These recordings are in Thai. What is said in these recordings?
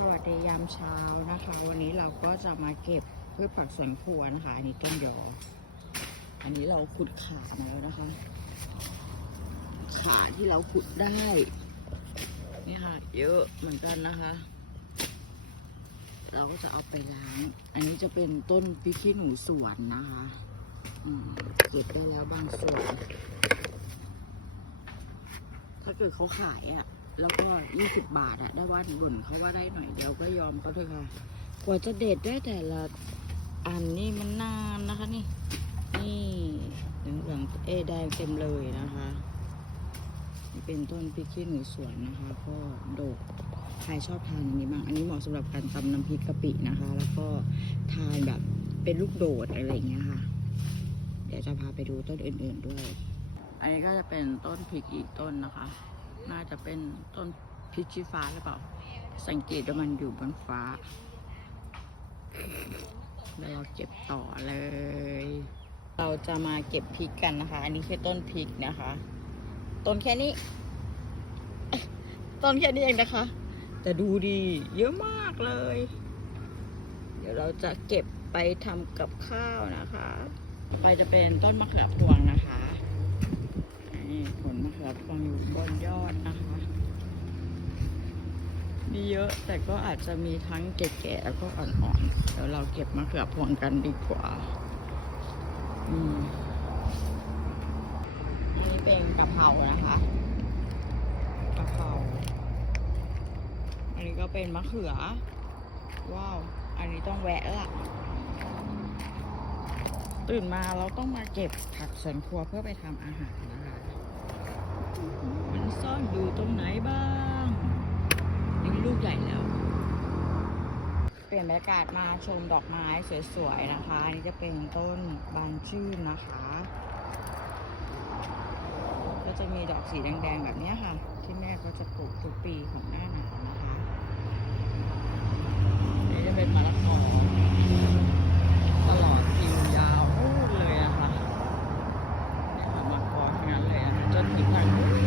สวัสดียามเช้านะคะ วันนี้เราก็จะมาเก็บพืชผักสวนครัวนะคะ อันนี้ต้นยอ อันนี้เราขุดขามาแล้วนะคะ ขาที่เราขุดได้ นี่ค่ะ เยอะเหมือนกันนะคะ เราก็จะเอาไปล้าง อันนี้จะเป็นต้นพริกขี้หนูสวนนะคะเก็บได้แล้วบางส่วน ถ้าเกิดเขาขายอะ่ะ แล้วก็ยี่สิบบาทอะ่ะได้ว่าบ่นเขาว่าได้หน่อยเดียวก็ยอมเขาเถอะค่ะ กว่าจะเด็ดได้แต่ละอันนี่มันนานนะคะนี่ นี่เหลืองๆเอยแดงเต็มเลยนะคะนี่เป็นต้นพริกขี้หนูสวนนะคะ ก็โดกใครชอบทานอย่างนี้บ้างอันนี้เหมาะสำหรับการตำน้ำพริกกะปินะคะ แล้วก็ทานแบบเป็นลูกโดดอะไรอย่างเงี้ยค่ะ เดี๋ยวจะพาไปดูต้นอื่น ๆด้วย อันนี้ก็จะเป็นต้นพริกอีกต้นนะคะ น่าจะเป็นต้นพิชี้ฟ้าหรือเปล่า สังเกตว่ามันอยู่บนฟ้า แล้วเราเก็บต่อเลย เราจะมาเก็บพริกกันนะคะ อันนี้คือต้นพริกนะคะ ต้นแค่นี้ ต้นแค่นี้เองนะคะ แต่ดูดี เยอะมากเลย เดี๋ยวเราจะเก็บไปทำกับข้าวนะคะ ต่อไปจะเป็นต้นมะขือพวงนะคะ นี่ผลมะเขือพวงอยู่บนยอดนะคะ มีเยอะแต่ก็อาจจะมีทั้งแก่ๆแล้วก็อ่อนๆเดี๋ยวเราเก็บมะเขือพวงกันดีกว่า อืมอันนี้เป็นกะเพรานะคะกะเพราอันนี้ก็เป็นมะเขือ ว้าว อันนี้ต้องแวะแล้วล่ะตื่นมาเราต้องมาเก็บผักสวนครัวเพื่อไปทำอาหารนะคะ มันซ่อนอยู่ตรงไหนบ้างนี่ลูกใหญ่แล้ว เปลี่ยนบรรยากาศมาชมดอกไม้สวยๆนะคะอันนี้จะเป็นต้นบานชื่นนะคะ ก็จะมีดอกสีแดงๆแบบนี้ค่ะ ที่แม่ก็จะปลูกทุกปีของหน้าหนาวนะคะ นี่จะเป็นมะละกอตลอดคิวยาวพูดเลยนะคะเนี่ยค่ะมะละกอทั้งนั้นเลยอะจนถึงทางนู้นเลย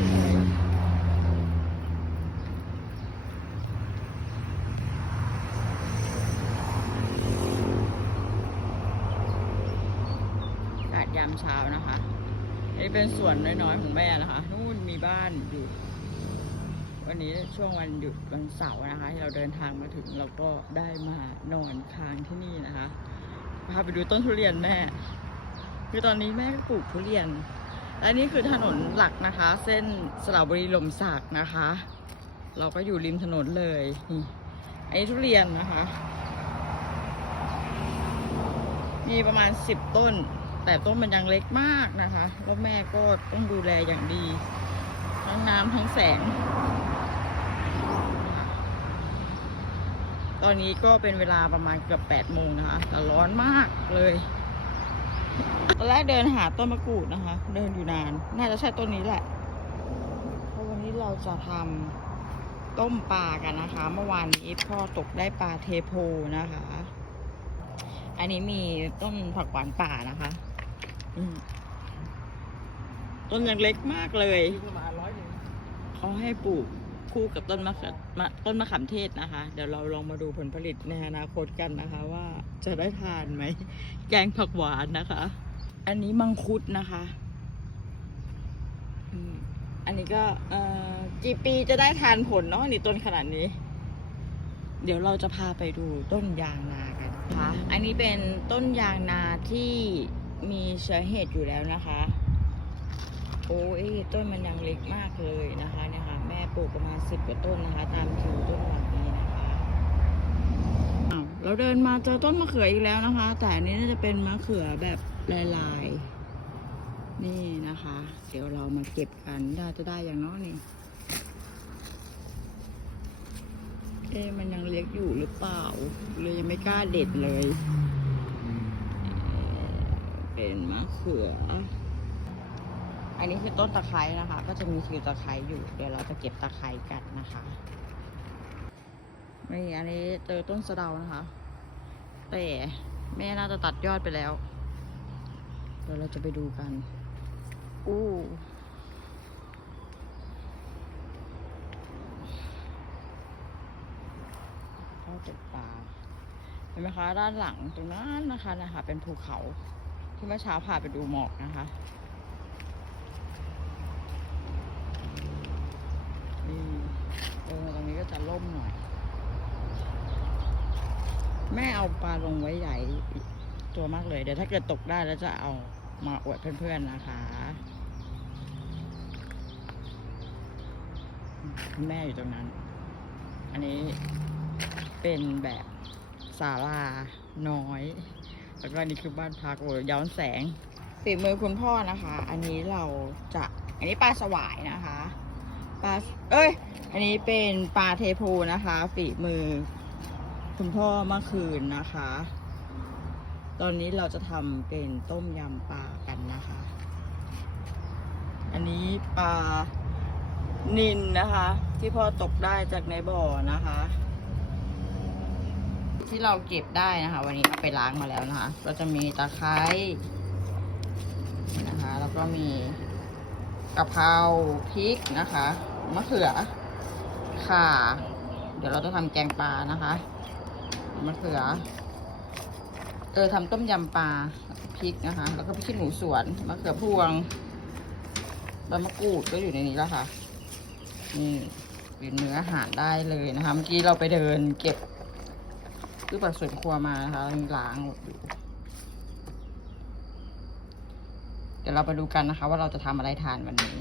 อากาศยาม เช้านะคะนี่เป็นสวนน้อยๆของแม่นะคะนู่นมีบ้านอยู่ วันนี้ช่วงวันหยุดวันเสาร์นะคะที่เราเดินทางมาถึงเราก็ได้มานอนค้างที่นี่นะคะพาไปดูต้นทุเรียนแม่ คือตอนนี้แม่ก็ปลูกทุเรียนและนี่คือถนนหลักนะคะ เส้นสระบุรีลมศักนะคะ เราก็อยู่ริมถนนเลยนี่อันนี้ทุเรียนนะคะ มีประมาณสิบต้น แต่ต้นมันยังเล็กมากนะคะแล้วแม่ก็ต้องดูแลอย่างดี ทั้งน้ำทั้งแสง ตอนนี้ก็เป็นเวลาประมาณเกือบแปดโมงนะคะ แต่ร้อนมากเลยตอนแรกเดินหาต้นมะกรูดนะคะ เดินอยู่นาน น่าจะใช่ต้นนี้แหละ เพราะวันนี้เราจะทำต้มปลากันนะคะ เมื่อวานนี้พ่อตกได้ปลาเทโพนะคะ อันนี้มีต้นผักหวานป่านะคะ ต้นยังเล็กมากเลยซื้อมาร้อยหนึ่งเขาให้ปลูกคู่กับต้นมะเขือมะต้นมะขามเทศนะคะ เดี๋ยวเราลองมาดูผลผลิตในอนาคตกันนะคะ ว่าจะได้ทานไหม แกงผักหวานนะคะ อันนี้มังคุดนะคะอืมอันนี้ก็เอ่อกี่ปีจะได้ทานผลเนาะนี่ต้นขนาดนี้ เดี๋ยวเราจะพาไปดูต้นยางนากันนะคะ อันนี้เป็นต้นยางนาที่ มีเชื้อเห็ดอยู่แล้วนะคะ โอ้ยต้นมันยังเล็กมากเลยนะคะเนี่ยค่ะแม่ปลูกประมาณสิบกว่าต้นนะคะ ตามคิวต้นแบบนี้นะคะเราเดินมาเจอต้นมะเขืออีกแล้วนะคะ แต่อันนี้น่าจะเป็นมะเขือแบบลายๆ นี่นะคะ เดี๋ยวเรามาเก็บกันน่าจะได้อย่างน้อยนี่เอ๊มันยังเล็กอยู่หรือเปล่าเลยยังไม่กล้าเด็ดเลย เป็นมะเขือ อันนี้คือต้นตะไคร้นะคะ ก็จะมีทิวตะไคร้อยู่ เดี๋ยวเราจะเก็บตะไคร้กันนะคะนี่อันนี้เจอต้นสะเดานะคะ แต่แม่น่าจะตัดยอดไปแล้ว เดี๋ยวเราจะไปดูกัน อู้ตกปลาเห็นไหมคะด้านหลังตรงนั้นนะคะนะคะ เป็นภูเขา ที่เมื่อเช้าพาไปดูหมอกนะคะ นี่เออตรงนี้ก็จะล่มหน่อย แม่เอาปลาลงไว้ใหญ่ตัวมากเลย เดี๋ยวถ้าเกิดตกได้แล้วจะเอามาอวดเพื่อนๆนะคะ แม่อยู่ตรงนั้น อันนี้เป็นแบบศาลาน้อย แล้วก็อันนี้คือบ้านพักโอ้ย้อนแสงฝีมือคุณพ่อนะคะ อันนี้เราจะอันนี้ปลาสวายนะคะปลาเอ้ย อันนี้เป็นปลาเทพูนะคะ ฝีมือ คุณพ่อเมื่อคืนนะคะ ตอนนี้เราจะทำเป็นต้มยำปลากันนะคะ อันนี้ปลานินนะคะ ที่พ่อตกได้จากในบ่อนะคะ ที่เราเก็บได้นะคะ วันนี้เอาไปล้างมาแล้วนะคะ ก็จะมีตะไคร้นะคะ แล้วก็มีกะเพราพริกนะคะมะเขือข่า เดี๋ยวเราจะทำแกงปลานะคะมะเขือเออทำต้มยำปลาพริกนะคะ แล้วก็พริกหนูสวนมะเขือพวงใบมะกรูดก็อยู่ในนี้แล้วค่ะนี่เป็นเนื้ออาหารได้เลยนะคะ เมื่อกี้เราไปเดินเก็บ พืชผักสวนครัวมานะคะมีล้างอยู่เดี๋ยวเราไปดูกันนะคะ ว่าเราจะทำอะไรทานวันนี้